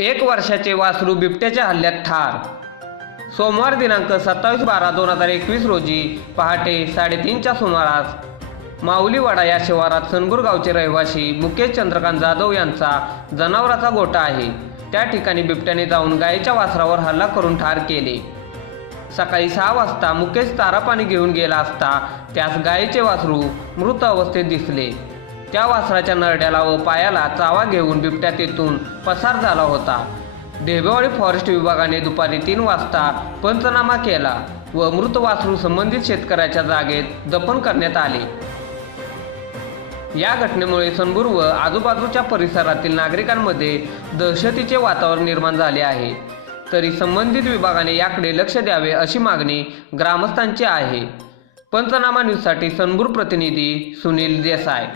1 वर्षाचे वासरू बिबट्याच्या हल्ल्यात ठार। सोमवार दिनांक 27/12/2021 रोजी पहाटे 3:30च्या सुमारास माऊलीवाडा या शिवारात सनपूर गावचे रहिवासी मुकेश चंद्रकांत जाधव यांचा जनावराचा गोठा आहे, त्या ठिकाणी बिबट्याने जाऊन गायीच्या वासरावर हल्ला करून ठार केले। सकाळी 6 वाजता मुकेश चारा पाणी घेऊन गेला असता त्यास गायीचे वासरू मृत अवस्थेत दिसले। त्या वासराच्या नरड्याला व पायाला चावा घेऊन बिबट्या तेथून पसार झाला होता। ढेबेवाडी फॉरेस्ट विभागाने दुपारी 3 वाजता पंचनामा केला व मृत वासरू संबंधित शेतकऱ्याच्या जागेत दफन करण्यात आले। या घटनेमुळे सनपूर व आजूबाजूच्या परिसरातील नागरिकांमध्ये दहशतीचे वातावरण निर्माण झाले आहे। तरी संबंधित विभागाने याकडे लक्ष द्यावे अशी मागणी ग्रामस्थांची आहे। पंचनामा न्यूजसाठी सनपूर प्रतिनिधी सुनील देसाई।